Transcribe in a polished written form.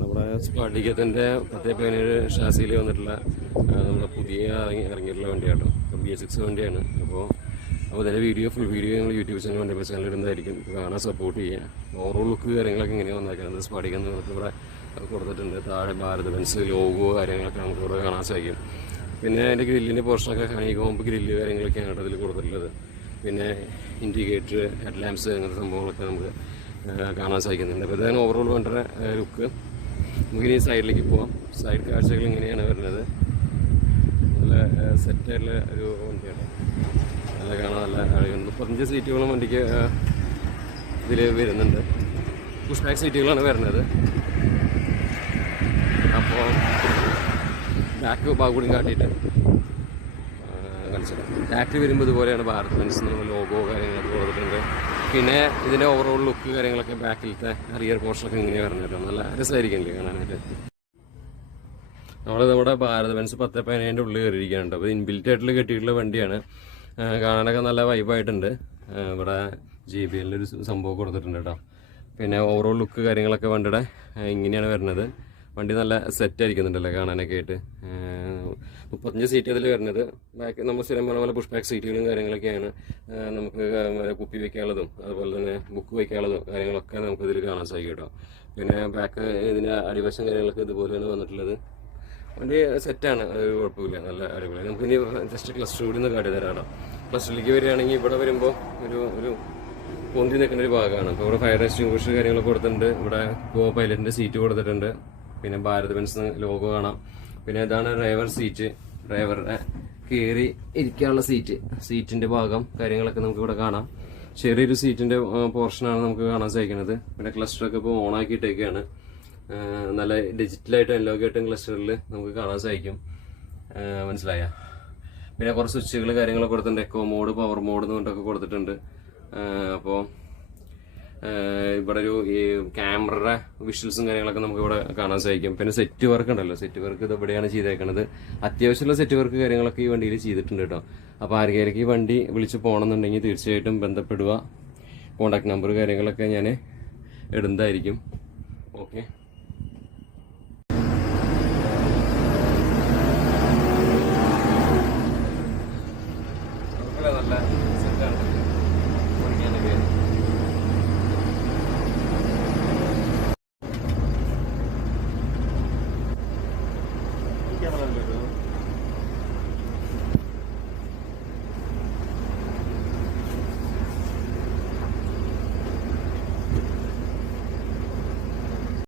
നമ്മുടെ സ്പാട്ടിക്കത്തിൻ്റെ 10-17 ഷാസിയിൽ വന്നിട്ടുള്ള നമ്മുടെ പുതിയ ഇറങ്ങിയിട്ടുള്ള വണ്ടിയാട്ടോ. BS6 വണ്ടിയാണ്. അപ്പോൾ അതിൻ്റെ ഫുൾ വീഡിയോ ഞങ്ങൾ യൂട്യൂബ് ചാനൽ വണ്ടി ചാനൽ ഇടുന്നതായിരിക്കും. കാണാൻ സപ്പോർട്ട് ചെയ്യുക. ഓവറോൾ ലുക്ക് കാര്യങ്ങളൊക്കെ ഇങ്ങനെ വന്നേക്കുന്നത് സ്പാട്ടിക്കന്ന് നമുക്ക് ഇവിടെ കൊടുത്തിട്ടുണ്ട്. താഴെ ഭാരത് ബെൻസ് ലോഗോ കാര്യങ്ങളൊക്കെ നമുക്ക് ഇവിടെ കാണാൻ സാധിക്കും. പിന്നെ അതിൻ്റെ ഗ്രില്ലിൻ്റെ പോർഷനൊക്കെ ഹണികോമ്പ് ഗ്രില്ല് കാര്യങ്ങളൊക്കെയാണ് അതിൽ കൊടുത്തിട്ടുള്ളത്. പിന്നെ ഇൻഡിക്കേറ്റർ, ഹെഡ് ലാമ്പ്സ് അങ്ങനത്തെ സംഭവങ്ങളൊക്കെ നമുക്ക് കാണാൻ സാധിക്കുന്നുണ്ട്. അപ്പോൾ ഇതാണ് ഓവറോൾ വണ്ടിയുടെ ലുക്ക്. നമുക്കിനി സൈഡിലേക്ക് പോവാം. സൈഡ് കാഴ്ചകൾ ഇങ്ങനെയാണ് വരുന്നത്. നല്ല സെറ്റായിട്ടുള്ള ഒരു വണ്ടിയാണ്. നല്ല കാണാൻ നല്ല 35 സീറ്റുകളും വണ്ടിക്ക് ഇതിൽ വരുന്നുണ്ട്. പുഷ് ബാക്ക് സീറ്റുകളാണ് വരുന്നത്. അപ്പോൾ ബാക്ക് ഭാഗം കാട്ടിയിട്ട് കളിച്ചത് ബാക്ക് വരുമ്പോൾ ഇതുപോലെയാണ് ഭാരത് ബെൻസ് ലോഗോ കാര്യങ്ങളൊക്കെ കൊടുത്തിട്ടുണ്ട്. പിന്നെ ഇതിൻ്റെ ഓവറോൾ ലുക്ക് കാര്യങ്ങളൊക്കെ ബാക്കിലത്തെ റിയർ പോർഷനൊക്കെ ഇങ്ങനെ വരുന്നുണ്ട്. നല്ല രസമായിരിക്കില്ലേ കാണാനായിട്ട്. നമ്മുടെ ഭാരത് ബെൻസ് 10-17 ഉള്ളിൽ കയറിയിരിക്കുന്നുണ്ട്. അപ്പോൾ ഇൻബിൽറ്റ് ആയിട്ടുള്ള കെട്ടിയിട്ടുള്ള വണ്ടിയാണ്. കാണാനൊക്കെ നല്ല വൈബായിട്ടുണ്ട്. ഇവിടെ JBL ഒരു സംഭവം കൊടുത്തിട്ടുണ്ട് കേട്ടോ. പിന്നെ ഓവറോൾ ലുക്ക് കാര്യങ്ങളൊക്കെ വണ്ടിയുടെ ഇങ്ങനെയാണ് വരുന്നത്. വണ്ടി നല്ല സെറ്റ് ആയിരിക്കുന്നുണ്ടല്ലോ കാണാനൊക്കെ ആയിട്ട്. 35 സീറ്റ് അതിൽ വരുന്നത്. ബാക്ക് നമ്മൾ സ്ഥിരം പോലെ പുഷ് ബാക്ക് സീറ്റുകളും കാര്യങ്ങളൊക്കെയാണ്. നമുക്ക് കുപ്പി വയ്ക്കാനുള്ളതും അതുപോലെ തന്നെ ബുക്ക് വയ്ക്കാനുള്ളതും കാര്യങ്ങളൊക്കെ നമുക്ക് ഇതിൽ കാണാൻ സാധിക്കും കേട്ടോ. പിന്നെ ബാക്ക് ഇതിൻ്റെ അടിവശം കാര്യങ്ങളൊക്കെ ഇതുപോലെയാണ് വന്നിട്ടുള്ളത്. വണ്ടി സെറ്റാണ്, അത് കുഴപ്പമില്ല, നല്ല അടിപൊളി. നമുക്കിനി ജസ്റ്റ് ക്ലസ്റ്റർ കൂടി ഒന്ന് കാട്ടി തരാം കേട്ടോ. ക്ലസ്റ്ററിലേക്ക് വരികയാണെങ്കിൽ ഇവിടെ വരുമ്പോൾ ഒരു പൊന്തി നിൽക്കുന്ന ഒരു ഭാഗമാണ്. അപ്പോൾ ഇവിടെ ഫയർ എക്സ്റ്റിംഗ്വിഷർ കാര്യങ്ങളൊക്കെ കൊടുത്തിട്ടുണ്ട്. ഇവിടെ ഗോ പൈലറ്റിൻ്റെ സീറ്റ് കൊടുത്തിട്ടുണ്ട്. പിന്നെ ഭാരത് ബെൻസ് ലോഗോ കാണാം. പിന്നെ ഇതാണ് ഡ്രൈവർ സീറ്റ്. ഡ്രൈവറുടെ കയറി ഇരിക്കാനുള്ള സീറ്റിൻ്റെ ഭാഗം കാര്യങ്ങളൊക്കെ നമുക്ക് ഇവിടെ കാണാം. ചെറിയൊരു സീറ്റിൻ്റെ പോർഷനാണ് നമുക്ക് കാണാൻ സാധിക്കുന്നത്. പിന്നെ ക്ലസ്റ്ററൊക്കെ ഇപ്പോൾ ഓണാക്കിയിട്ടൊക്കെയാണ്. നല്ല ഡിജിറ്റലായിട്ടും എല്ലോഗായിട്ടും ക്ലസ്റ്ററിൽ നമുക്ക് കാണാൻ സാധിക്കും. മനസ്സിലായ. പിന്നെ കുറച്ച് സ്വിച്ചുകൾ കാര്യങ്ങളൊക്കെ കൊടുത്തിട്ടുണ്ട്. എക്കോ മോഡ്, പവർ മോഡ് എന്ന് പറഞ്ഞിട്ടൊക്കെ കൊടുത്തിട്ടുണ്ട്. അപ്പോൾ ഇവിടെ ഈ ക്യാമറയുടെ വിഷ്വൽസും കാര്യങ്ങളൊക്കെ നമുക്ക് ഇവിടെ കാണാൻ സാധിക്കും. പിന്നെ സെറ്റ് വർക്ക് ഉണ്ടല്ലോ, സെറ്റ് വർക്ക് ഇത് ഇവിടെയാണ് ചെയ്തേക്കുന്നത്. അത്യാവശ്യമുള്ള സെറ്റ് വർക്ക് കാര്യങ്ങളൊക്കെ ഈ വണ്ടിയിൽ ചെയ്തിട്ടുണ്ട് കേട്ടോ. അപ്പോൾ ആർക്കെങ്കിലും ഈ വണ്ടി വിളിച്ച് പോകണമെന്നുണ്ടെങ്കിൽ തീർച്ചയായിട്ടും ബന്ധപ്പെടുക. കോൺടാക്ട് നമ്പർ കാര്യങ്ങളൊക്കെ ഞാൻ ഇടുന്നതായിരിക്കും. ഓക്കെ. നല്ല